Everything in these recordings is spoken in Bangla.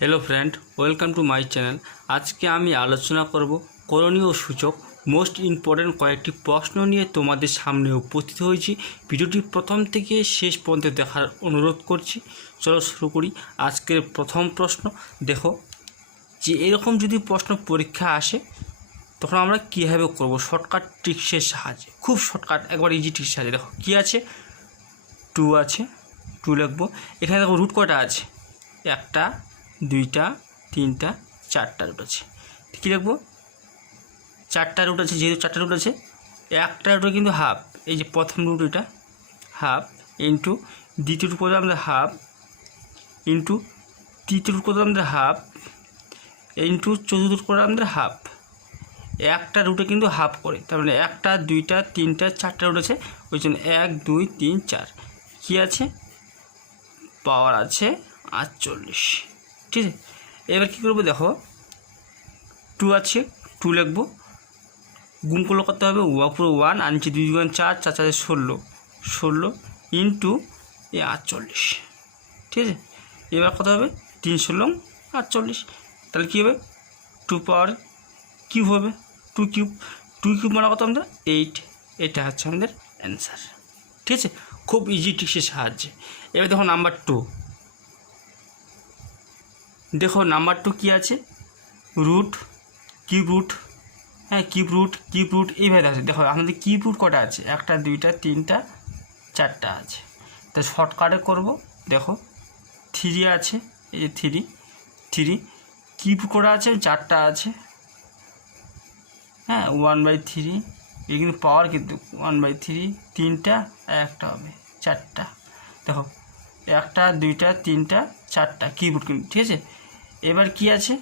Hello friend, welcome to my channel. आज के आमी आलोचना करब করণীয় সূচক মোস্ট ইম্পর্টেন্ট কয়েকটি প্রশ্ন নিয়ে তোমাদের সামনে উপস্থিত হয়েছি। ভিডিওটি প্রথম থেকে শেষ পর্যন্ত দেখার অনুরোধ করছি। চলো শুরু করি। আজকের প্রথম প্রশ্ন দেখো, যে এরকম যদি প্রশ্ন পরীক্ষা আসে তখন আমরা কীভাবে করব শর্টকাট ট্রিক্সের সাহায্যে। খুব শর্টকাট, একবার ইজি ট্রিক্সের সাহায্যে। দেখো কী আছে, 2 আছে, 2 লিখবো। এখানে দেখো রুট কটা আছে, 1টা 2টা 3টা 4টা রুট আছে। কী লিখবো, 4টা রুট আছে। যেহেতু 4টা রুট আছে, একটা রুটে কিন্তু হাফ। এই যে প্রথম রুট এটা হাফ, ইন্টু দ্বিতীয় রুট করলাম আমাদের হাফ, ইন্টু তৃতীয় রুট করলাম আমাদের হাফ, ইন্টু চতুর্থ রুট করলাম আমাদের হাফ। একটা রুটে কিন্তু হাফ করে, তার মানে 1টা 2টা 3টা 4টা রুট আছে। ওই জন্য 1 2 3 4 কী আছে, পাওয়ার আছে 48। ঠিক আছে, এবার কী করবো দেখো, 2 আছে, 2 লিখবো। গুণ করলে করতে হবে পুরো 1 আর নিচে 2 2 4, 4 4 16, 16 ইন্টু 48। ঠিক আছে, এবার কত হবে, 3 16 48। তাহলে কী হবে, 2 পাওয়ার কিউব হবে, 2 কিউব। 2 কিউব মানে কত আমাদের 8। এটা হচ্ছে আমাদের অ্যান্সার। ঠিক আছে, খুব ইজি ট্রিক্সের সাহায্যে। এবার দেখো নাম্বার 2, দেখো নাম্বার 2 কী আছে, রুট কিউব রুট। হ্যাঁ, কিউব রুট এইভাবে আছে। দেখো আমাদের কিউব রুট কটা আছে, 1টা 2টা 3টা 4টা আছে। তা শর্টকাটে করব। দেখো 3 আছে, এই যে 3 কিউব কটা আছে, 4টা আছে। হ্যাঁ, 1/3। এই কিন্তু পাওয়ার কিন্তু 1/3, 3টা আর একটা হবে 4টা। দেখো 1টা 2টা 3টা 4টা কিউব রুট কিন্তু। ঠিক আছে, এবার কি আছে,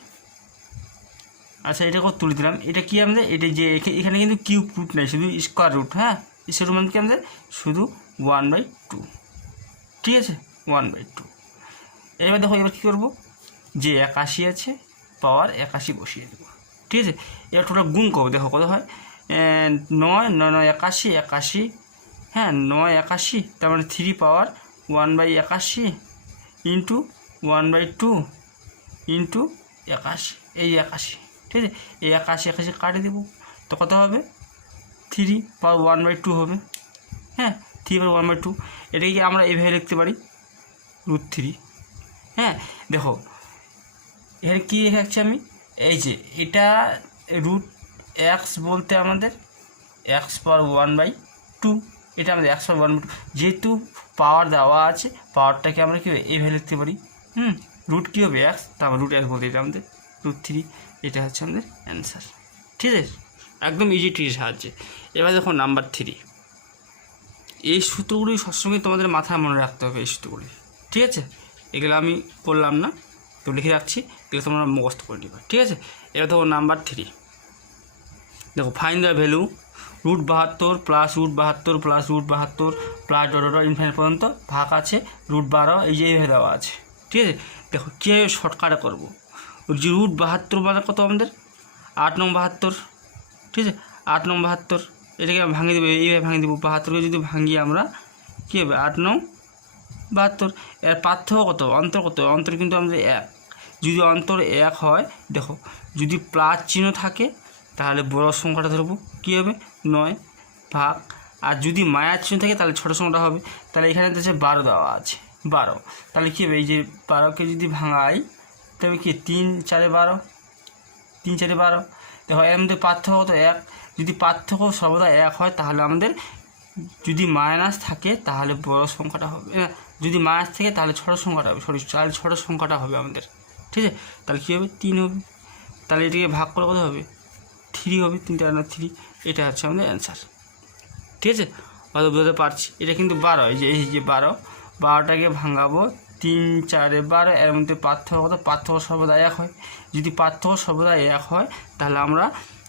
আচ্ছা এটাকে তুলে দিলাম। এটা কি আমাদের, এটা যে এখানে কিন্তু কিউব রুট নেই, শুধু স্কোয়ার রুট। হ্যাঁ, সেটা মানে কি আমাদের শুধু 1/2। ঠিক আছে, 1/2। এবার দেখো এবার কী করবো, যে 81 আছে, পাওয়ার 81 বসিয়ে দেবো। ঠিক আছে, এবার টোটাল গুণ করবো। দেখো কত হয়, 9 9 81 81। হ্যাঁ, 9 81, তার মানে 3 পাওয়ার 1/81 ইন্টু 1/2 ইন্টু 81। এই 81। ঠিক আছে, এই 81 কাটে দেবো, তো কত হবে, 3 পাওয়ার 1/2 হবে। হ্যাঁ, 3 পাওয়ার 1/2। এটাকে আমরা এইভাবে লিখতে পারি, √3। হ্যাঁ, দেখো এখানে কী দেখাচ্ছি আমি, এই যে এটা রুট এক্স বলতে আমাদের x পাওয়ার 1/2। এটা আমাদের x পাওয়ার 1/2। যেহেতু পাওয়ার দেওয়া আছে, পাওয়ারটাকে আমরা কী এইভাবে লিখতে পারি। রুট কী হবে, x, তারপর √x বলতে এটা আমাদের √3। এটা হচ্ছে আমাদের অ্যান্সার। ঠিক আছে, একদম ইজি ট্রির সাহায্যে। এবার দেখো নাম্বার 3, এই সূত্রগুলি সবসময় তোমাদের মাথায় মনে রাখতে হবে, এই সূত্রগুলি। ঠিক আছে, এগুলো আমি বললাম না, তো লিখে রাখছি, এগুলো তোমরা মুখস্থ করে নিবা। ঠিক আছে, এবার দেখো নাম্বার 3, দেখো find the value √72 plus √72 plus √72 plus dot infinite পর্যন্ত ভাগ আছে √12। এই যে এইভাবে দেওয়া আছে। ঠিক আছে, দেখো কীভাবে শর্টকাটে করবো। যে √72 মানে কত আমাদের 8 নং 72। ঠিক আছে, 8 নং 72, এটাকে ভাঙিয়ে দেবো, এইভাবে ভাঙিয়ে দেবো। 72কে যদি ভাঙি আমরা কী হবে, 8 নং 72। এর পার্থক্য কত, অন্তর কত, অন্তর কিন্তু আমাদের 1। যদি অন্তর 1 হয়, দেখো যদি প্লাস চিহ্ন থাকে তাহলে বড় সংখ্যাটা ধরবো, কী হবে 9 ভাগ। আর যদি মায়ার চিহ্ন থাকে তাহলে ছোটো সংখ্যাটা হবে। তাহলে এখানে হচ্ছে 12 দেওয়া আছে, 12। তাহলে কী হবে, এই যে 12কে যদি ভাঙাই তবে কি 3 4 12, 3 4 12। দেখো এর মধ্যে পার্থক্য কত, 1। যদি পার্থক্য সর্বদা 1 হয় তাহলে আমাদের, যদি মাইনাস থাকে তাহলে বড় সংখ্যাটা হবে, যদি মাইনাস থাকে তাহলে ছোটো সংখ্যাটা হবে, তাহলে ছোটো সংখ্যাটা হবে আমাদের। ঠিক আছে, তাহলে কী হবে, 3 হবে। তাহলে এটাকে ভাগ করে কত হবে, 3 হবে। 3 4 3। এটা হচ্ছে আমাদের অ্যান্সার। ঠিক আছে, হয়তো বুঝতে পারছি। এটা কিন্তু 12, এই যে 12টাকে ভাঙাবো, 3 4 12। এর মধ্যে পার্থক্য কত, পার্থক্য সর্বদা 1 হয়। যদি পার্থক্য সর্বদা 1 হয় তাহলে আমরা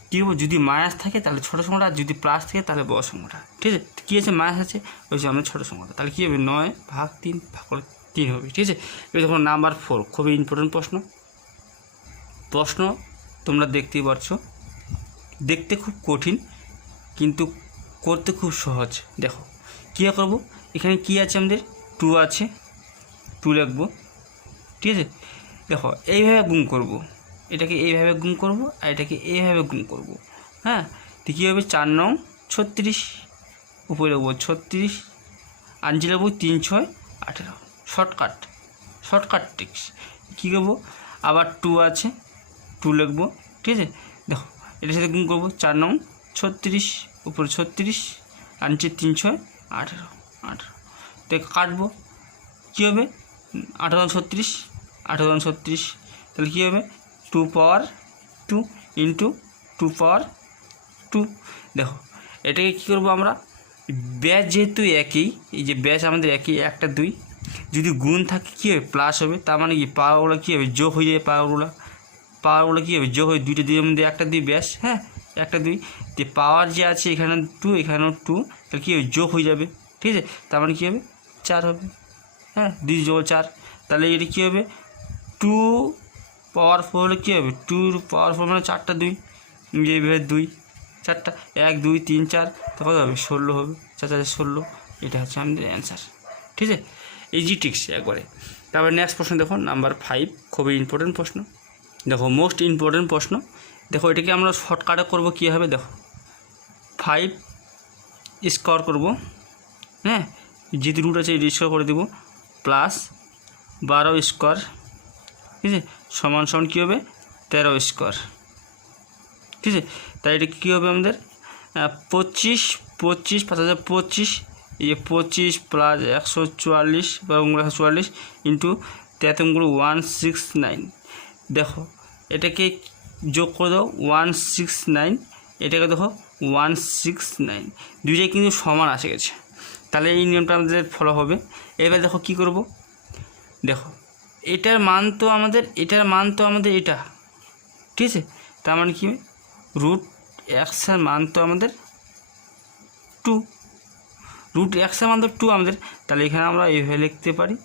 কী করবো, যদি মাইনাস থাকে তাহলে ছোটো সংখ্যাটা, যদি প্লাস থাকে তাহলে বড় সংখ্যাটা। ঠিক আছে, কী আছে, মাইনাস আছে, ওই যে আমাদের ছোটো সংখ্যাটা। তাহলে কী হবে, 9 ভাগ 3 ভাগ করে 3 হবে। ঠিক আছে, এবার দেখো নাম্বার 4, খুবই ইম্পর্টেন্ট প্রশ্ন তোমরা দেখতেই পারছো। দেখতে খুব কঠিন কিন্তু করতে খুব সহজ। দেখো কী করবো, এখানে কী আছে আমাদের, 2 আছে, 2 লিখবো। ঠিক আছে, দেখো এইভাবে গুণ করব, এটাকে এইভাবে গুণ করব আর এটাকে এইভাবে গুণ করব। হ্যাঁ, তো কী হবে 4 9 36, উপরে নেবো 36 আর নিচে নেবো 3 6 18। Shortcut tricks. কী করবো, আবার 2 আছে 2 লিখবো, ঠিক আছে। দেখো এটার সাথে গুণ করবো 4 9 36, উপরে 36 আর নিচে 3 6 18। তো কাটবো, কী হবে 18 36 18 36, তাহলে কী হবে 2 পাওয়ার 2 ইন্টু 2 পাওয়ার 2। দেখো এটাকে কী করবো আমরা, ব্যাস যেহেতু একই, এই যে ব্যাস আমাদের একই 1 2, যদি গুণ থাকে কী হবে প্লাস হবে, তার মানে কি পাওয়ারগুলো কী হবে যোগ হয়ে যাবে, পাওয়ারগুলো কী হবে যোগ হয়ে 2টা 2 এর মধ্যে 1 2 ব্যাস। হ্যাঁ 1 2, যে পাওয়ার যে আছে এখানে 2 এখানেও 2, তাহলে কী হবে যোগ হয়ে যাবে, ঠিক আছে। তার মানে কী হবে 4 হবে। হ্যাঁ 2 যোগ 4, তাহলে এটা কী হবে 2 পাওয়ার 4 হলে কী হবে 2 পাওয়ার 4 মানে 4টা 2, এইভাবে 2 4টা 1 2 3 4, তো কত হবে 16 হবে, 4 4 16। এটা হচ্ছে আমাদের অ্যান্সার, ঠিক আছে। ইজি ট্রিক্স একবারে। তারপরে নেক্সট প্রশ্ন দেখো নাম্বার 5, খুবই ইম্পর্টেন্ট প্রশ্ন। দেখো মোস্ট ইম্পর্টেন্ট প্রশ্ন। দেখো এটাকে আমরা শর্টকাটে করবো কী হবে, দেখো 5 স্কোয়ার করবো, হ্যাঁ যেহেতু রুট আছে স্কোয়ার করে দেবো, প্লাস 12 স্কোয়ার, ঠিক আছে, সমান কী হবে 13 স্কোয়ার, ঠিক আছে। তাই এটা কী হবে আমাদের 25 5 25, এই যে 25 প্লাস 144 বা 144 ইন্টু 13 169। দেখো এটাকে যোগ করে দাও 169, এটাকে দেখো 169, দুইটাই কিন্তু সমান আসে গেছে, তাহলে এই নিয়মটা আমাদের ফলো হবে। এবার দেখো কী করব, দেখো এটার মান তো আমাদের এটা, ঠিক আছে। তার মানে কি রুট এক্সের মান তো আমাদের 2, রুট এক্সের মান তো 2 আমাদের, তাহলে এখানে আমরা এইভাবে লিখতে পারি,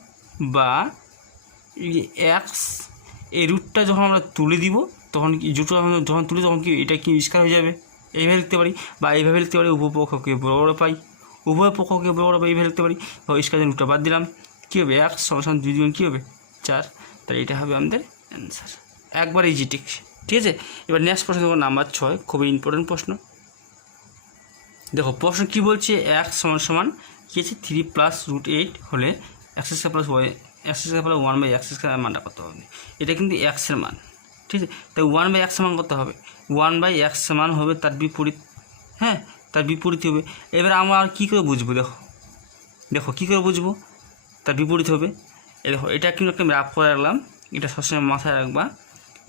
বা এক্স এই রুটটা যখন আমরা তুলে দিব তখন জুটো যখন তুলি তখন কি এটা কি স্কয়ার হয়ে যাবে, এইভাবে লিখতে পারি, বা এইভাবে লিখতে পারি উভয় পক্ষকে বড় পাই, উভয় পক্ষকে বড় পাই এইভাবে লিখতে পারি। স্কয়ার রুটটা বাদ দিলাম, কী হবে 1 সমান 2 গুণ কী হবে 4, তাহলে এটা হবে আমাদের অ্যান্সার, একবার ইজি ট্রিক্স, ঠিক আছে। এবার নেক্সট প্রশ্ন দেখো নাম্বার 6, খুবই ইম্পর্টেন্ট প্রশ্ন। দেখো প্রশ্ন কী বলছে, x সমান কী আছে 3 প্লাস রুট 8 হলে x square plus y x square plus 1/x square মানটা কত হবে। এটা কিন্তু এক্সের মান, ঠিক আছে। তাই 1/x মান কত হবে, 1/x মান হবে তার বিপরীত, হ্যাঁ তার বিপরীত হবে। এবার আমরা আর কী করে বুঝবো, দেখো কী করে বুঝবো তার বিপরীত হবে। দেখো এটা কিন্তু একটা ম্যাপ করে রাখলাম, এটা সবসময় মাথায় রাখবা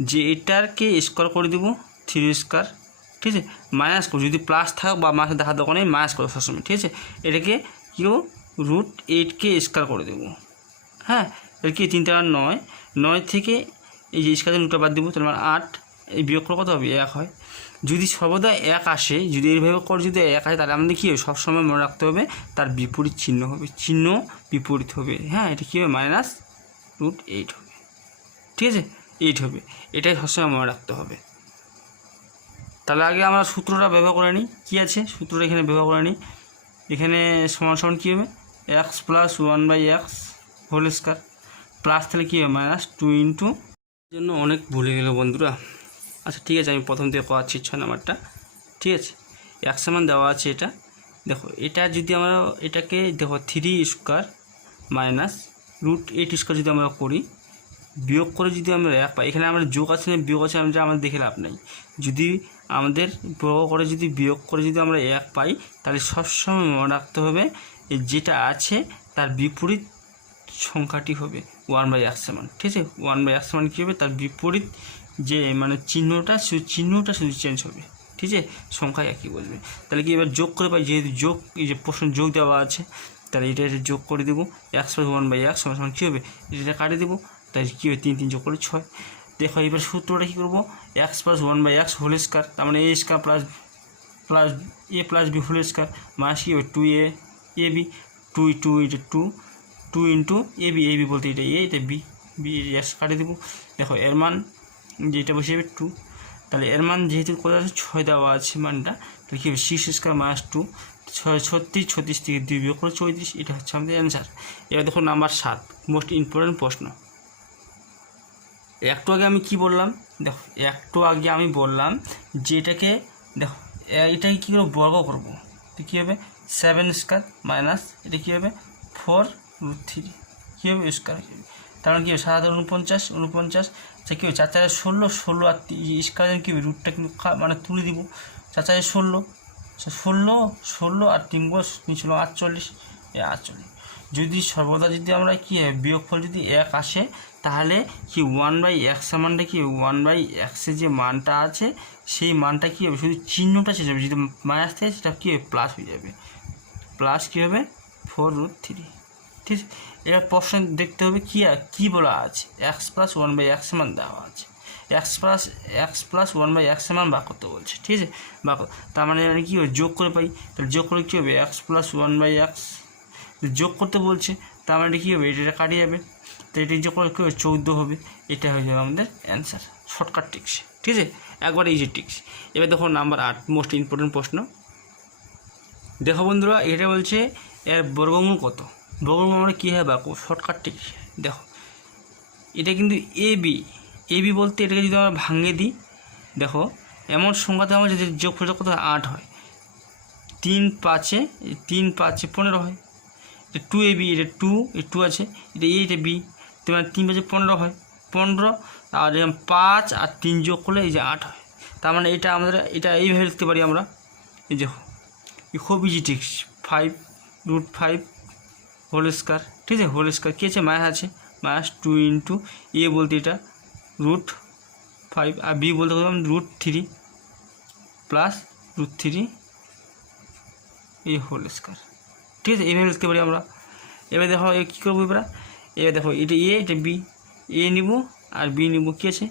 যে এটারকে স্কোয়ার করে দেবো 3 স্কোয়ার, ঠিক আছে, মাইনাস করো, যদি প্লাস থাক বা মাসে দেখার দোকানে মাইনাস করো সবসময়, ঠিক আছে। এটাকে কী করবো রুট 8কে স্কোয়ার করে দেবো, হ্যাঁ এর কি 3 3 9, 9 থেকে এই যে স্কোয়ার রুটটা বাদ দেবো, তাহলে 8, এই বিয়োগ করে কত হবে 1 হয়। যদি সর্বদা 1 আসে, যদি এইভাবে করে যদি 1 আসে, তাহলে আমাদের কী হবে সবসময় মনে রাখতে হবে তার বিপরীত চিহ্ন হবে, চিহ্ন বিপরীত হবে, হ্যাঁ এটা কী হবে মাইনাস রুট 8 হবে, ঠিক আছে 8 হবে, এটাই সবসময় মনে রাখতে হবে। তাহলে আগে আমরা সূত্রটা ব্যবহার করে নিই, কী আছে সূত্রটা এখানে ব্যবহার করে নিই। এখানে সমান কী হবে x plus 1/x whole square, plus তাহলে কী হবে মাইনাস 2 ইন্টু, জন্য অনেক ভুলে গেল বন্ধুরা। আচ্ছা ঠিক আছে, আমি প্রথম থেকে করাচ্ছি 6 নাম্বারটা, ঠিক আছে। x সমান দেওয়া আছে এটা, দেখো এটা যদি আমরা এটাকে দেখো 3 স্কয়ার মাইনাস রুট 8 স্কয়ার যদি আমরা করি, বিয়োগ করে যদি আমরা 1 পাই, এখানে আমরা যোগ আছে না বিয়োগ আছে আমাদের দেখে লাভ নেই, যদি আমাদের প্রয়োগ করে যদি বিয়োগ করে যদি আমরা 1 পাই, তাহলে সবসময় মনে রাখতে হবে যেটা আছে তার বিপরীত সংখ্যাটি হবে 1/x সমান, ঠিক আছে। 1/x সমান কী হবে তার বিপরীত যে মানে চিহ্নটা শুধু চেঞ্জ হবে, ঠিক আছে, সংখ্যা একই বলবে। তাহলে কি এবার যোগ করে পাই, যেহেতু যোগ এই যে প্রশ্ন যোগ দেওয়া আছে, তাহলে এটা যোগ করে দেবো, x প্লাস 1/x সমান কী হবে এটা কাটিয়ে দেবো, তাই কী হবে 3 3 যোগ করে 6। দেখো এবার সূত্রটা কী করবো, x plus 1/x whole square, তার মানে a square plus a plus b whole square minus কী হবে 2ab, 2 এটা 2 ইন্টু ab বলতে এটা a এটা b এক্স কাটিয়ে দেবো। দেখো এর মান যেটা বসে যাবে 2, তাহলে এর মান যেহেতু কোথাও আছে 6 দেওয়া আছে মানটা, তাহলে কী হবে 6 স্কয়ার মাইনাস 2, 36 থেকে 2 বিয়োগ করে 34, এটা হচ্ছে আমাদের অ্যান্সার। এবার দেখো নাম্বার 7, মোস্ট ইম্পর্টেন্ট প্রশ্ন। একটু আগে আমি কি বললাম, দেখো একটু আগে আমি বললাম যে এটাকে দেখো এটাকে কী করে বর্গ করবো, তো কী হবে 7 স্কোয়ার মাইনাস এটা কী হবে 4√3 কী হবে স্কোয়ার, তার মানে কী হবে 7 49 আচ্ছা কী হবে 4 4 16 আর স্কোয়ার কী হবে রুটটা কিন্তু মানে তুলে দিব 4 4 16 আর 3 ছিল 48 48। যদি সর্বদা যদি আমরা কী হয় বিয়োগফল যদি 1 আসে তাহলে কি 1/x মানটা কি 1/xের যে মানটা আছে সেই মানটা কী হবে শুধু চিহ্নটা চেঞ্জ হবে, যদি মাইনাস থাকে সেটা কী হবে প্লাস হয়ে যাবে, প্লাস কী হবে 4√3। ঠিক আছে, এবার প্রশ্ন দেখতে হবে কী বলা আছে x + 1/x মান দেওয়া আছে, x + 1/x মান বার করতে বলছে। ঠিক আছে, তার মানে কী হবে যোগ করে পাই, তাহলে যোগ করে কী হবে x + 1/x যোগ করতে বলছে, তার মানে কী হবে এটা কাটিয়ে যাবে, তো এটি যোগ করে কী হবে 14 হবে, এটা হয়ে যাবে আমাদের অ্যান্সার, শর্টকাট ট্রিক্স। ঠিক আছে, একবার ইজি ট্রিক্স। এবার দেখো নাম্বার 8 মোস্ট ইম্পর্টেন্ট প্রশ্ন। দেখো বন্ধুরা এটা বলছে এর বর্গমূল কত, বর্গমূল আমরা কী হয় বা শর্টকাট ট্রিক্স। দেখো এটা কিন্তু এবি বলতে এটাকে যদি আমরা ভাঙিয়ে দিই, দেখো এমন সংখ্যাতে আমার যদি যোগ ফল কত 8 হয়, 3 5 15 হয়, 2ab এটা 2 আছে, এটা এ এটা বি, তোমার 3 5 15 হয় 15, আর 5 আর 3 যোগ করলে এই যে 8 হয়, তার মানে এটা আমাদের এটা এইভাবে লিখতে পারি আমরা, এই দেখো খুব ইজি ট্রিক্স 5√5 হোল স্কোয়ার। ঠিক আছে, হোল স্কোয়ার কী আছে মাইনাস আছে, -2 ইন্টু এ বলতে এটা √5 আর বি বলতে √3 প্লাস √3 এই হোল স্কোয়ার। ঠিক আছে, এইভাবে লিখতে পারি আমরা। এবার দেখো কী করবো এবার দেখো এটা এ এটা বি, এ নিব আর বি নিব, কী আছে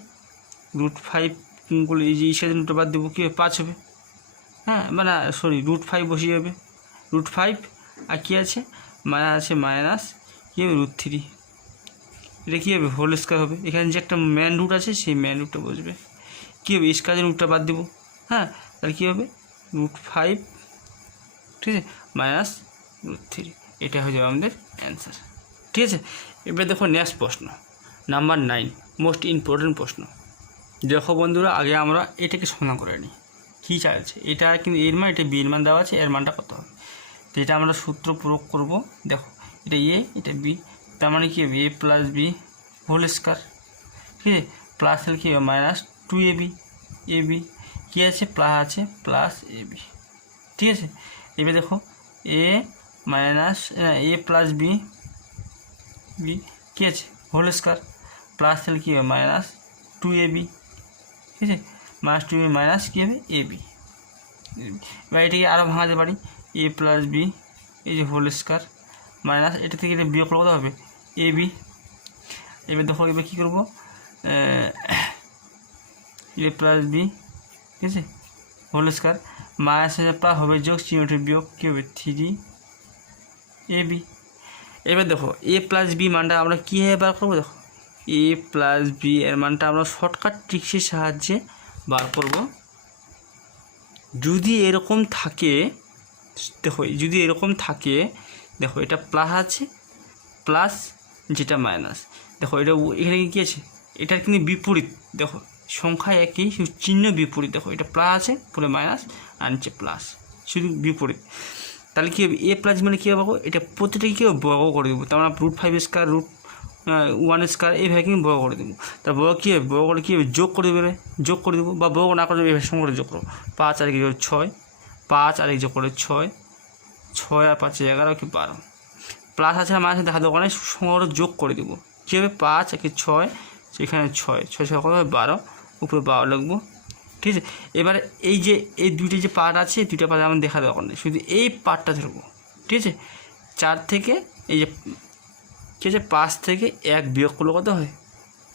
√5 করলে এই যে এই সাথে বাদ দেবো কী হবে 5 হবে, হ্যাঁ মানে সরি √5 বসিয়ে যাবে √5 আর কী আছে মাইনাস কী হবে √3, এটা কী হবে হোল স্কোয়ার হবে, এখানে যে একটা ম্যান রুট আছে সেই ম্যান রুটটা বসবে, কী হবে স্কোয়ারের রুটটা বাদ দেবো, হ্যাঁ তাহলে কী হবে √5 ঠিক আছে মাইনাস √3, এটা হয়ে যাবে আমাদের অ্যান্সার। ঠিক আছে, এবার দেখো নেক্সট প্রশ্ন নাম্বার 9 মোস্ট ইম্পর্টেন্ট প্রশ্ন। দেখো বন্ধুরা আগে আমরা এটাকে সমাধান করে নিই কী চাইছে, এটা কিন্তু এর মান এটা বির মান দেওয়া আছে, এর মানটা কত হবে, তো এটা আমরা সূত্র প্রয়োগ করব। দেখো এটা এ এটা বি, তার মানে কী হবে a + b হোল স্কোয়ার, ঠিক আছে প্লাস হলে কী হবে -2ab কী আছে প্লাস আছে প্লাস ab। ঠিক আছে, এবার দেখো a + b কী আছে হোল স্কোয়ার প্লাস হলে কী হবে -2ab, ঠিক আছে -2ab মাইনাস কী হবে ab। এবার এটাকে আরও ভাঙাতে পারি a + b এই যে হোল স্কোয়ার মাইনাস এটা থেকে এটা বিয়োগ কত হবে ab। এবার দেখো এবার কী করবো a + b ঠিক আছে হোল স্কোয়ার মাইনাস প্লাস হবে যোগ চিহ্নটি বিয়োগ কী হবে 3ab। এবার দেখো a + b মানটা আমরা কীভাবে বার করবো, দেখো a + b এর মানটা আমরা শর্টকাট ট্রিক্সের সাহায্যে বার করব। যদি এরকম থাকে দেখো যদি এরকম থাকে দেখো এটা প্লাস আছে প্লাস যেটা মাইনাস, দেখো এটা এখানে কী আছে এটার কিন্তু বিপরীত, দেখো সংখ্যা একই চিহ্ন বিপরীত, দেখো এটা প্লাস আছে পুরো মাইনাস আর নিচে প্লাস শুধু বিপরীত, তাহলে কী হবে a + মানে কী হবে এটা প্রতিটাকে কী হবে বর্গ করে দেবো, তার মানে √5 স্কোয়ার √1 স্কোয়ার এইভাবে কিন্তু বর্গ করে দেবো, তার বর্গ কী হবে বর্গ করে কী হবে যোগ করে দেবে বা বর্গ না করে এভাবে সঙ্গে করে যোগ করো 5 আর 6 5 আর যোগ করে 6 আর 5 11 কি 12 প্লাস আছে মাইনাস দেখা দোকানে সঙ্গে যোগ করে দেবো, কী হবে 5 আর 6 সেখানে 6 কত হবে 12 উপরে 12 লিখবো। ঠিক আছে, এবারে এই যে এই দুইটা যে পার্ট আছে এই দুইটা পার্ট আমার দেখা দরকার নেই, শুধু এই পার্টটা ধরবো। ঠিক আছে, 4 থেকে এই যে ঠিক আছে 5 থেকে 1 বিয়োগ করলে কত হয়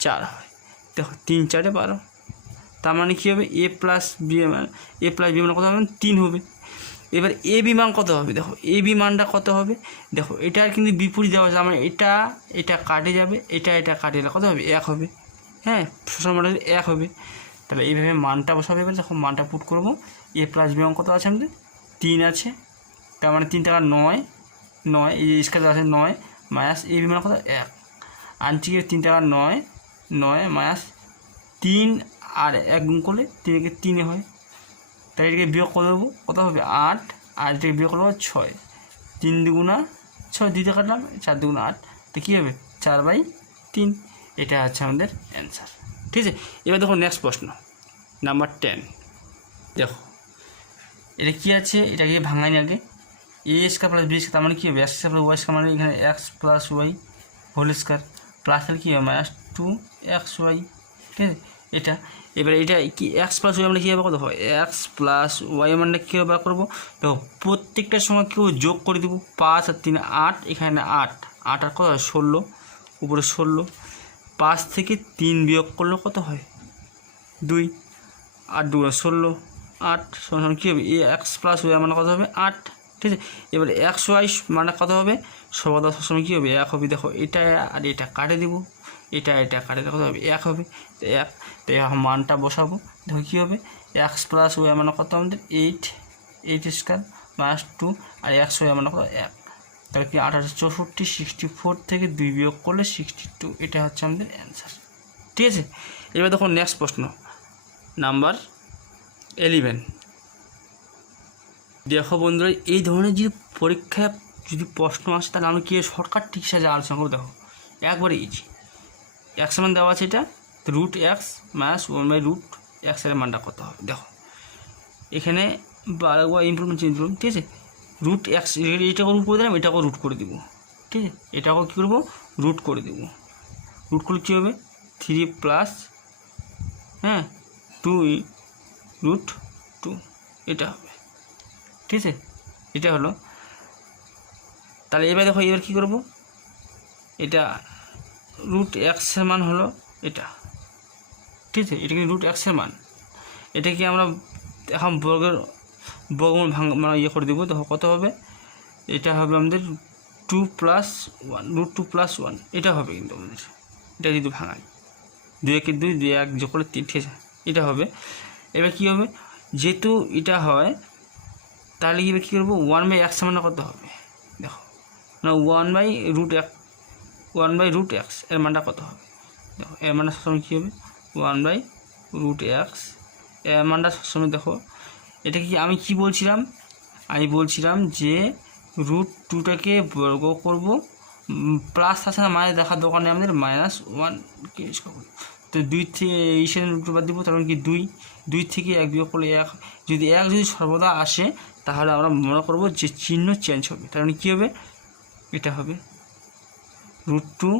4 হয়, দেখো 3 4 12, তার মানে কী হবে a + b মানে কত হবে 3 হবে। এবার ab মান কত হবে, দেখো ab মানটা কত হবে, দেখো এটা কিন্তু বিপরীত দেওয়া আছে, মানে এটা কাটে যাবে এটা কাটে গেলে কত হবে 1 হবে, হ্যাঁ সমান মানে 1 হবে, তাহলে এইভাবে মানটা বসাবে। এবার যখন মানটা পুট করবো a + b মান কত আছে আমাদের 3 আছে, তার মানে 3 টাকা 9 এই যে স্কোয়ার আছে 9 মাইনাস ab মান কত 1 আনছি 3 টাকা 9 9 মাইনাস 3 আর 1 গুণ করলে 3 কে 3 হয়, তাই এটাকে বিয়োগ করে দেবো, কত হবে 8, আর এটাকে বিয়োগ করে দেবো 6, 3 দুগুণা 6, 2 দিয়ে কাটলাম, 4 দুগুণা 8, তো কী হবে 4/3। এটা হচ্ছে আমাদের অ্যান্সার। ঠিক আছে, এবার দেখো নেক্সট প্রশ্ন নাম্বার 10। দেখো এটা কী আছে, এটাকে ভাঙাই আগে, A square plus B square, তার মানে কী হবে X square plus Y square, মানে এখানে X plus Y whole square, plus তাহলে কী হবে -2xy। ঠিক আছে, এটা এবার এটা কি এক্স প্লাস ওয়াই মানে কী হবে, কত হয় এক্স প্লাস ওয়াই মানে কী হবে করবো, দেখো প্রত্যেকটার সময় কেউ যোগ করে দেবো, 5 আর 3 8, এখানে 8 8 আর কত হয় 16, উপরে 16, 5 থেকে 3 বিয়োগ করলে কত হয় 2, 8 2 16, 8 সমান কী হবে এক্স প্লাস ওয়াই মানে কত হবে 8। ঠিক আছে, এবার এক্স ওয়াই মানে কত হবে, সর্বদা সবসময় কী হবে 1 হবে। দেখো এটা আর এটা কাটে দেবো, এটা কাটে কত হবে 1 হবে, তো 1, তো মানটা বসাবো, দেখো কী হবে এক্স প্লাস ওয়াই মানে কত আমাদের 8 স্কোয়ার মাইনাস 2, আর এক্স ওয়াই মানে কত 1, তাহলে কি 8 64, 64 থেকে 2 বিয়োগ করলে 62, এটা হচ্ছে আমাদের অ্যান্সার। ঠিক আছে, এবার দেখো নেক্সট প্রশ্ন নাম্বার 11। দেখো বন্ধুরা, এই ধরনের যদি পরীক্ষায় যদি প্রশ্ন আসে তাহলে আমরা কী শর্টকাট ট্রিক সাহায্যে আলোচনা করবো। দেখো একবারে ইজি, এক্স মান দেওয়া আছে, এটা √x মাইনাস 1/√x এর মানটা কত হবে। দেখো এখানে বারবার ইমপ্রুভমেন্ট চেঞ্জ করুন। ঠিক আছে, √x এটাকেও রুট করে দিলাম, এটাকেও রুট করে দেবো। ঠিক আছে, এটাকেও কী করবো রুট করে দেবো, রুট করলে কী হবে 3 প্লাস 2√2, এটা হবে। ঠিক আছে, এটা হলো, তাহলে এবার দেখো এবার কী করবো, এটা √x এর মান হলো এটা। ঠিক আছে, এটা কিন্তু √x এর মান, এটাকে আমরা এখন বর্গমূল মানে ইয়ে করে দেবো। দেখো কত হবে, এটা হবে আমাদের 2 + 1, √2 + 1, এটা হবে কিন্তু আমাদের, এটা যদি ভাঙাই 2 একে 2, 2 1 যোগ করলে 3, ঠিক আছে এটা হবে। এবার কী হবে, যেহেতু এটা হয় তাহলে কী করবো 1/x মানে কত হবে, দেখো না 1/√x এর মানটা কত হবে। দেখো এর মানটা সবসময় কী হবে 1/√x এর মানটা সবসময়, দেখো এটা কি আমি কি বলছিলাম, আমি বলছিলাম যে √2টাকে বর্গ করব, প্লাস আছে না মানে দেখার দোকানে আমাদের -1 কে ইউজ করবো, তো 2 থেকে ইসের √2 বাদ দিব, তখন কি 2 থেকে 1 বিয়োগ করলে 1, যদি 1 যদি সর্বদা আসে তাহলে আমরা মনে করব যে চিহ্ন চেঞ্জ হবে, তার মানে কী হবে এটা হবে √2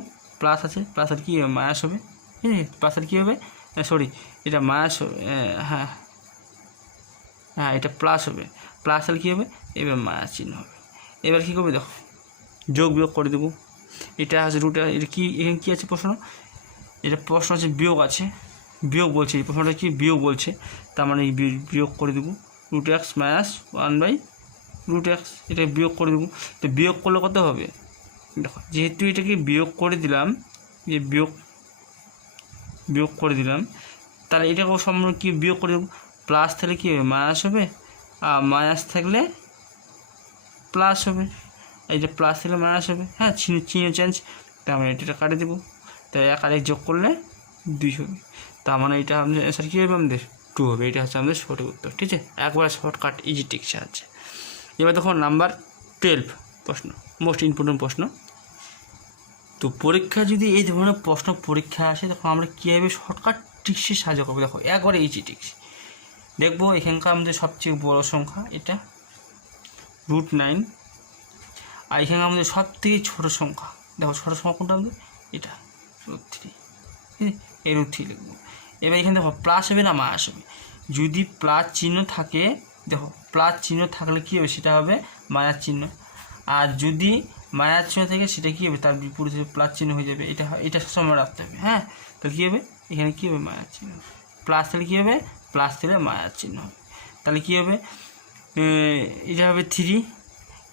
প্লাস আছে, প্লাস আর কি মাইনাস হবে, ঠিক আছে প্লাস আর কী হবে সরি এটা মাইনাস হবে, হ্যাঁ এটা প্লাস হবে, প্লাস হলে কী হবে এবার মাইনাস চিহ্ন হবে। এবার কী করবে, দেখো যোগ বিয়োগ করে দেবো, এটা আছে এটা কি এখানে কী আছে প্রশ্ন, এটা প্রশ্ন আছে বিয়োগ আছে, বিয়োগ বলছে, এই প্রশ্নটা কি বিয়োগ বলছে, তার মানে বিয়োগ করে দেবো √x মাইনাস 1/√x, এটা বিয়োগ করে দেবো। তো বিয়োগ করলে কত হবে, দেখো যেহেতু এটাকে বিয়োগ করে দিলাম, যে বিয়োগ করে দিলাম, তাহলে এটাকেও সম্পূর্ণ কি বিয়োগ করে দেবো, প্লাস থাকলে কী হবে মাইনাস হবে, আর মাইনাস থাকলে প্লাস হবে, এই যে প্লাস থাকলে মাইনাস হবে, হ্যাঁ চিহ্ন চেঞ্জ, তার মানে এটা কাটে দেবো, তাই 1 আর 1 যোগ করলে 2 হবে, তার মানে এটা আমাদের অ্যান্সার কী হবে আমাদের 2 হবে। এটা হচ্ছে আমাদের সঠিক উত্তর। ঠিক আছে, একবারে শর্টকাট ইজি ট্রিক সাহায্যে। এবার দেখো নাম্বার 12 প্রশ্ন, মোস্ট ইম্পর্টেন্ট প্রশ্ন। তো পরীক্ষা যদি এই ধরনের প্রশ্ন পরীক্ষা আসে তখন আমরা কীভাবে শর্টকাট ট্রিক্সের সাহায্য করবো, দেখো একবারে ইজি ট্রিক্স। দেখবো এখানকার আমাদের সবচেয়ে বড় সংখ্যা এটা √9, আর এখানে আমাদের সবথেকে ছোটো সংখ্যা, দেখো ছোটো সংখ্যা কোনটা আমাদের এটা √3, এই √3 লিখবো। এবার এখানে দেখো প্লাস হবে না মাইনাস হবে, যদি প্লাস চিহ্ন থাকে, দেখো প্লাস চিহ্ন থাকলে কী হবে সেটা হবে মাইনাস চিহ্ন, আর যদি মাইনাস চিহ্ন থাকে সেটা কী হবে তার বিপরীতে প্লাস চিহ্ন হয়ে যাবে, এটা সবসময় রাখতে হবে। হ্যাঁ, তাহলে কী হবে এখানে কী হবে মাইনাস চিহ্ন, প্লাস তাহলে কী হবে প্লাস থেকে মাইনাস চিহ্ন হবে, তাহলে কী হবে এটা হবে 3,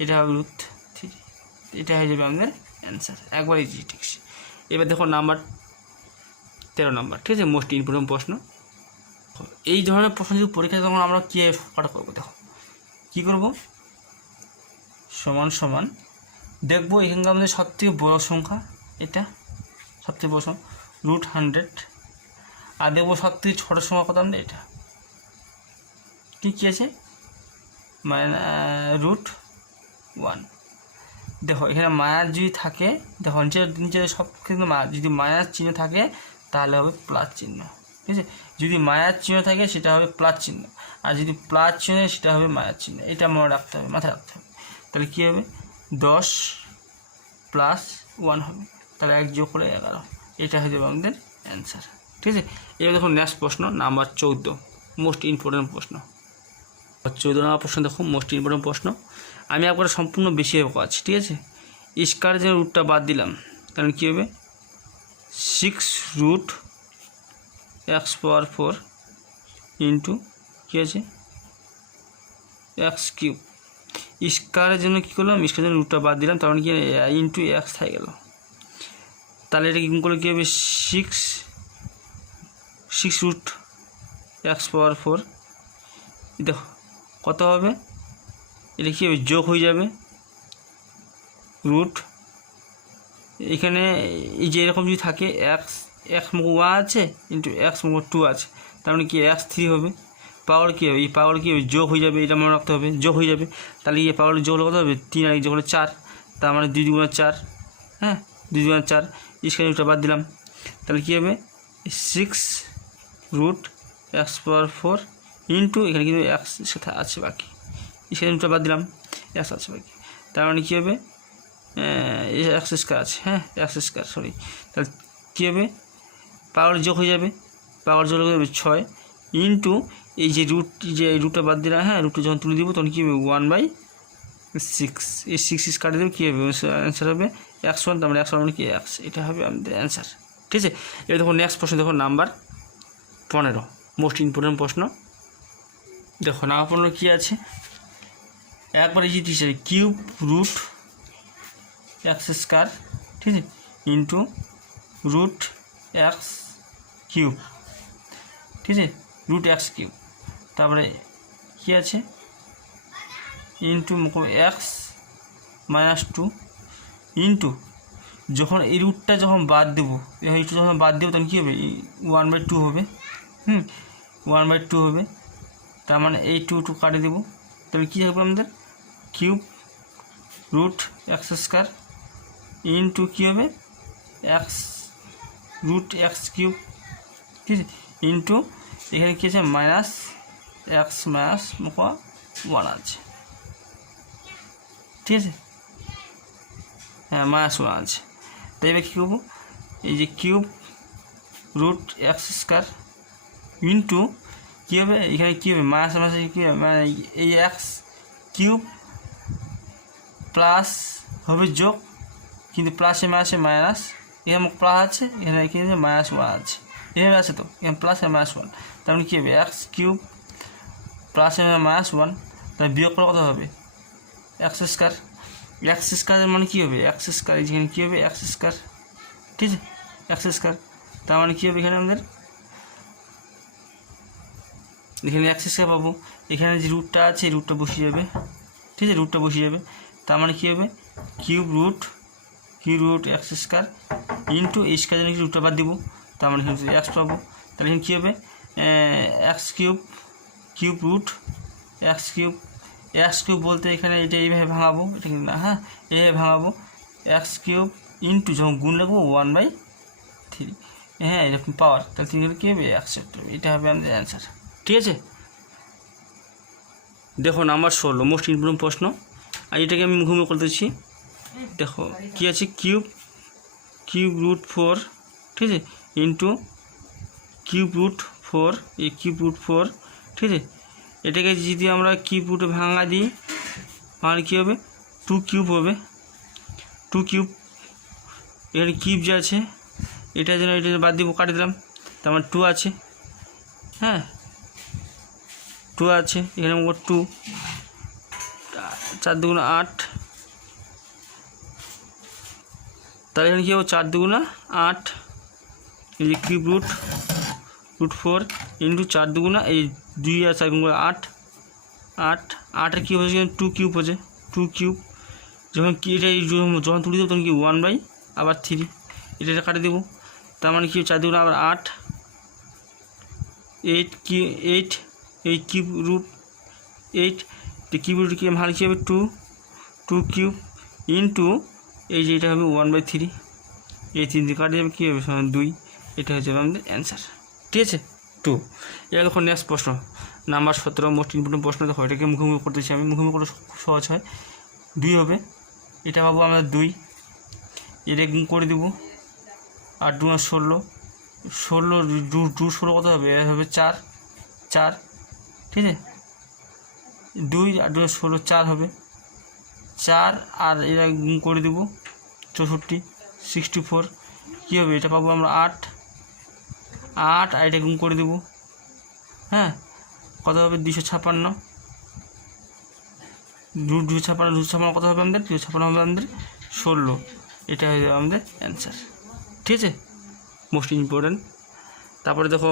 এটা হবে √3, এটা হয়ে যাবে আমাদের অ্যান্সার, একবার ইজি ট্রিক্স। এবার দেখো নাম্বার 13 নাম্বার, ঠিক আছে মোস্ট ইম্পর্টেন্ট প্রশ্ন। এই ধরনের প্রশ্ন যদি পরীক্ষায় তখন আমরা কী শর্টকাট করবো, দেখো কী করবো সমান দেখবো এখানকার আমাদের সবথেকে বড় সংখ্যা, এটা সবথেকে বড় সংখ্যা √100 আর দেখবো সব থেকে ছোটো সংখ্যা কত আমাদের এটা কী আছে √1। দেখো এখানে মাইনাস যদি থাকে, দেখো নিচে সব কিন্তু যদি মাইনাস চিহ্ন থাকে তাহলে হবে প্লাস চিহ্ন, ঠিক আছে। যদি মাইনাস চিহ্ন থাকে সেটা হবে প্লাস চিহ্ন, আর যদি প্লাস চিহ্ন সেটা হবে মাইনাস চিহ্ন। এটা মনে রাখতে হবে, মাথায় রাখতে হবে। তাহলে কী হবে 10 + 1 হবে, তাহলে 1 যোগ করে 11। এটা হয়ে যাবে আমাদের অ্যান্সার, ঠিক আছে। এবার দেখো নেক্সট প্রশ্ন নাম্বার 14, মোস্ট ইম্পর্টেন্ট প্রশ্ন। 14 নম্বর প্রশ্ন দেখো, মোস্ট ইম্পর্টেন্ট প্রশ্ন। আমি একবার সম্পূর্ণ বেশি হবে কাজ, ঠিক আছে। স্কয়ারের যে রুটটা বাদ দিলাম, তাহলে কী হবে 6√x⁴ ইন্টু কী আছে x³ স্কয়ারের জন্য কী করলাম, স্কয়ারের জন্য রুটটা বাদ দিলাম, তার মানে কি ইন্টু x হয়ে গেল। তাহলে এটা কী করলে কী হবে 6√x⁴ দেখো কত হবে, এটা কী হবে যোগ হয়ে যাবে রুট, এখানে এই যে এরকম যদি থাকে x মুখ 1 আছে ইন্টু x মুখ 2 আছে, তার মানে কি x³ হবে। পাওয়ার কী হবে, এই পাওয়ার কী হবে যোগ হয়ে যাবে, এটা মনে রাখতে হবে যোগ হয়ে যাবে। তাহলে এই পাওয়ার যোগ হলে কত হবে 3 আর যোগ হলে 4, তার মানে 2 × 4, হ্যাঁ 2 × 4 স্কয়ার রুটটা বাদ দিলাম, তাহলে কী হবে 6√x⁴ ইন্টু এখানে কিন্তু x সাথে আছে বাকি, স্কয়ার রুটটা বাদ দিলাম x আছে বাকি, তার মানে কী হবে x² আছে, হ্যাঁ x², সরি। তাহলে কী হবে পাওয়ার যোগ হয়ে যাবে, পাওয়ার যোগ হয়ে যাবে 6 ইন্টু এই যে রুটটা বাদ দিলাম, হ্যাঁ রুটটা যখন তুলে দিব তখন কী হবে 1/6, এই 6 কাটে দেবে, কী হবে অ্যান্সার হবে x1, তার মানে x1 মানে কি x, এটা হবে আমাদের অ্যান্সার, ঠিক আছে। এবার দেখো নেক্সট প্রশ্ন দেখো নাম্বার 15, মোস্ট ইম্পর্টেন্ট প্রশ্ন। দেখো নাম্বার 15 কী আছে, একবার এই যে টিচার √x², ঠিক আছে ইন্টু √x³, ঠিক আছে √x³, তারপরে কী আছে ইন্টু x-2 ইন্টু যখন এই রুটটা যখন বাদ দেবো, এইটা যখন বাদ দেবো তখন কী হবে 1/2 হবে, 1/2 হবে, তার মানে এই 2 কাটে দেবো, তাহলে কী হবে আমাদের √x² ইন্টু কী হবে √x³, ঠিক আছে ইন্টু এখানে কী আছে -x -1 আছে, ঠিক আছে, হ্যাঁ -1 আছে। তাই এবার কী করবো, এই যে √x² ইন্টু কী হবে এখানে কী হবে মাইনাস কী হবে মানে এই x³ প্লাস হবে যোগ, কিন্তু প্লাসে মাইনাসে মাইনাস, এখানে প্লাস আছে এখানে কী আছে -1 আছে, এভাবে আছে তো এখানে প্লাস আর -1, তার মানে কী হবে x³ প্লাস -1, তাহলে বিয়োগ করে কত হবে x², x² মানে কী হবে x², এখানে কী হবে x², ঠিক আছে x², তার মানে কী হবে এখানে আমাদের এখানে x² পাবো, এখানে যে রুটটা আছে এই রুটটা বসিয়ে যাবে, ঠিক আছে রুটটা বসিয়ে যাবে, তার মানে কী হবে √x² ইন্টু এই স্কয়ার জন্য রুটটা বাদ দিব, তার মানে এখানে x পাবো, তাহলে এখানে কী হবে x³ x³ বলতে এখানে এটা এইভাবে ভাঙাবো, এটা কিন্তু না, হ্যাঁ এইভাবে ভাঙাবো x³ ইন্টু যখন গুণ লাগবো 1/3, হ্যাঁ এরকম পাওয়ার, তাহলে তিন কী হবে 1/7 হবে, এটা হবে আমাদের অ্যান্সার, ঠিক আছে। দেখো নাম্বার 16, মোস্ট ইম্পর্টেন্ট প্রশ্ন, আর এটাকে আমি মুখোমুখি করতেছি। দেখো কী আছে √4, ঠিক আছে ইন্টু √4, এই √4, ঠিক আছে এটাকে যদি আমরা √রুটে ভাঙা দিই তাহলে কী হবে 2³ হবে, 2³ এখানে কিউব যে আছে এটার জন্য এটা বাদ দিব, কাটে দিলাম, তার মানে 2 আছে, হ্যাঁ 2 আছে এখানে 2, 4 × 8, তাহলে এখানে কী হবে 4 × 8, এই যে √4 ইন্টু 4 × এই 2 আর 4 × 8, 8 কী হয়েছে 2³ হয়েছে, 2³ যখন কি এটা যখন তুলে দেবো তখন কি 1/3, এটা কাটে দেবো, তার মানে কি 4 দুগুণ আবার 8, 8 এই কিউব রুট 8, তো কিউব রুট কি ভালো কী হবে 2 কিউব ইন্টু এই যে এটা হবে 1/3, এই 3 দিয়ে কাটে যাবে কী হবে সমান 2, এটা হচ্ছে আমাদের অ্যান্সার। ঠিক আছে 2। এবার দেখো নেক্সট প্রশ্ন নাম্বার 17 মোস্ট ইম্পর্টেন্ট প্রশ্ন। দেখো এটাকে মুখোমুখি করতেছি আমি, মুখোমুখি করলে খুব সহজ হয়। 2 হবে, এটা পাবো আমরা 2, এটা গুণ করে দেবো 8 2 16, 16 2 16 কত হবে, এর হবে 4, ঠিক আছে 2 8 2 16 4 হবে, 4 আর এটা গুণ করে দেবো 64 64, কী হবে এটা পাবো আমরা 8 আর এটা গুণ করে দেবো, হ্যাঁ কত হবে 256, 256 কত হবে আমাদের 256 হবে আমাদের 16, এটা হয়ে যাবে আমাদের অ্যান্সার। ঠিক আছে মোস্ট ইম্পর্টেন্ট। তারপরে দেখো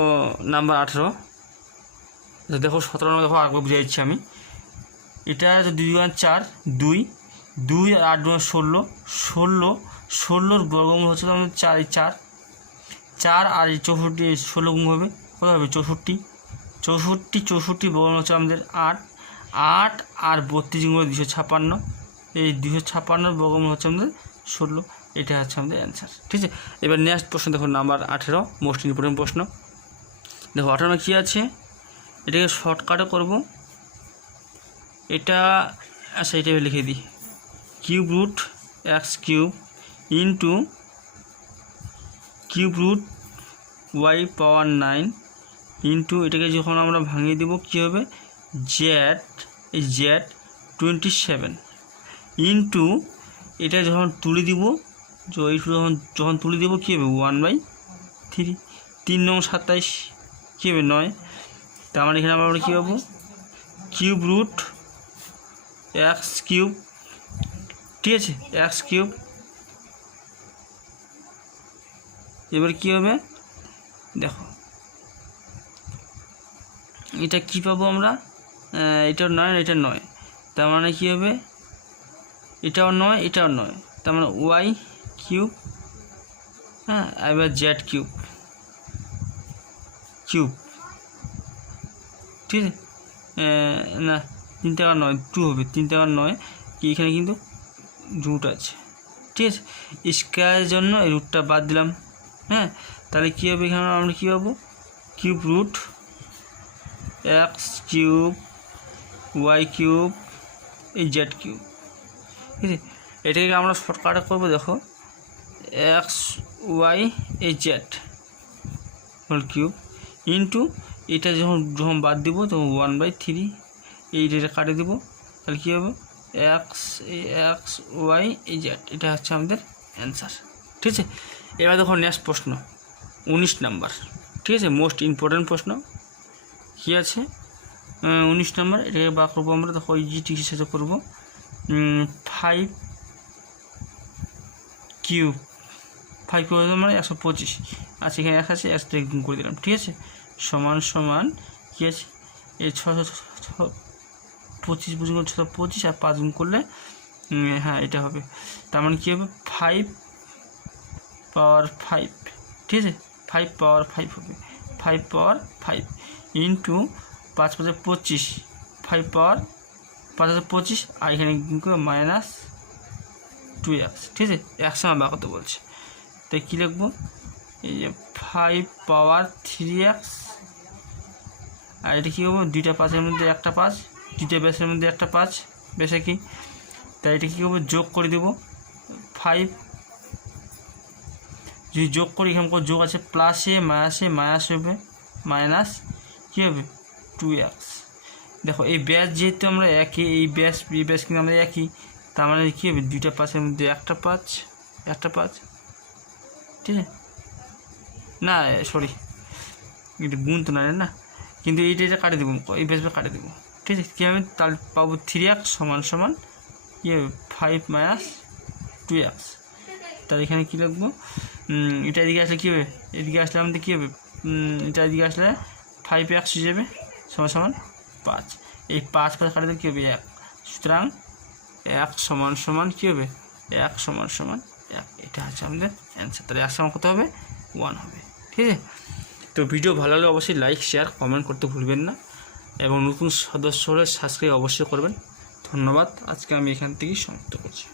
নাম্বার 18, দেখো 17 নম্বর দেখো আগে বুঝে যাচ্ছি আমি। এটা 2 2 4 2 2 8 2 16 16 বর্গমূল হচ্ছে আমাদের 4 4 আর 64 16 গুণ হবে কত হবে 64 বর্গমূল হচ্ছে আমাদের 8 আর 32 গুণ 256, এই 256 বর্গমূল হচ্ছে আমাদের 16, এটা হচ্ছে আমাদের অ্যান্সার। ঠিক আছে এবার নেক্সট প্রশ্ন দেখো নাম্বার 18 মোস্ট ইম্পর্টেন্ট প্রশ্ন। দেখো 18 কী আছে, এটাকে শর্টকাটে করব, এটা আচ্ছা এটা লিখে দিই cube root x cube into cube root y power 9 into এটাকে যখন আমরা ভাঙিয়ে দেবো কী হবে z 27 ইন্টু এটা যখন তুলে দিব যখন তুলে দেবো কী হবে 1/3, 3 9 27 কী হবে 9, তার মানে এখানে আমরা কী পাবো কিউব রুট x কিউব, ঠিক আছে x কিউব। এবার কী হবে দেখো এটা কী পাবো আমরা, এটাও 9 এটা 9, তার মানে কী হবে এটাও 9 এটাও 9, তার মানে y কিউব, হ্যাঁ এবার z কিউব ঠিক আছে না 3 টাকা 9 2 হবে 3 টাকা 9, কি এখানে কিন্তু রুট আছে, ঠিক আছে স্কয়ারের জন্য এই রুটটা বাদ দিলাম, হ্যাঁ তাহলে কী হবে এখানে আমরা কী পাবো cube root x cube y cube এই z কিউব, ঠিক আছে এটাকে আমরা শর্টকাটে করবো। দেখো x y এই z হোল কিউব ইন্টু এটা যখন বাদ দিব তখন 1/3 এইটা কাটে দেবো, তাহলে কী হবে x y এই z, এটা হচ্ছে আমাদের অ্যান্সার। ঠিক আছে এবার দেখো নেক্সট প্রশ্ন 19 নাম্বার, ঠিক আছে মোস্ট ইম্পর্টেন্ট প্রশ্ন। কী আছে 19 নাম্বার, এটাকে বা করবো আমরা দেখো ওই জিটির সাথে করবো 5 কিউব আমরা 125, আচ্ছা এখানে 1 আছে 1 থেকে গুণ করে দিলাম, ঠিক আছে সমান কী আছে এই 625 বুঝুন 625 আর 5 গুণ করলে হ্যাঁ এটা হবে, তার মানে কী হবে 5 পাওয়ার 5, ঠিক আছে 5 পাওয়ার 5 হবে 5 পাওয়ার 5 ইন্টু 5 5 25 5 পাওয়ার 5 25 আর এখানে মাইনাস 2x, ঠিক আছে একসঙ্গে বা কত বলছে, তাই কী লিখবো এই যে 5 পাওয়ার 3x আর এটা কী হবো 2টা 5-এর মধ্যে একটা 5, 2টা বেসের মধ্যে একটা 5 বেসে কি, তাই এটা কী হবো যোগ করে দেবো 5, যদি যোগ করি এখানে যোগ আছে প্লাসে মাইনাস হবে মাইনাস কী হবে 2x। দেখো এই ব্যাস যেহেতু আমরা একই এই ব্যাস কিন্তু আমরা একই, তার মানে কী হবে 2টা 5-এর মধ্যে একটা 5 ঠিক আছে না সরি এটা গুণ তো না কিন্তু এইটা কাটে দেবো এই ব্যাস কাটে দেবো, ঠিক আছে কী হবে তাহলে পাবো 3x সমান কী হবে 5 মাইনাস 2x, তাহলে এখানে কী লিখবো এটা এদিকে আসলে কী হবে এদিকে আসলে আমাদের কী হবে এটা এদিকে আসলে 5x হিসেবে সমান 5, এই 5 কাটে দেবে কী হবে 1, সুতরাং 1 সমান কী হবে 1 সমান 1, এটা হচ্ছে আমাদের অ্যান্সার। তাহলে 1 সমান কত হবে 1 হবে। ঠিক আছে, তো ভিডিও ভালো লাগলে অবশ্যই লাইক শেয়ার কমেন্ট করতে ভুলবেন না, এবং নতুন সদস্য হলে সাবস্ক্রাইব অবশ্যই করবেন। ধন্যবাদ, আজকে আমি এখান থেকেই সমাপ্ত করছি।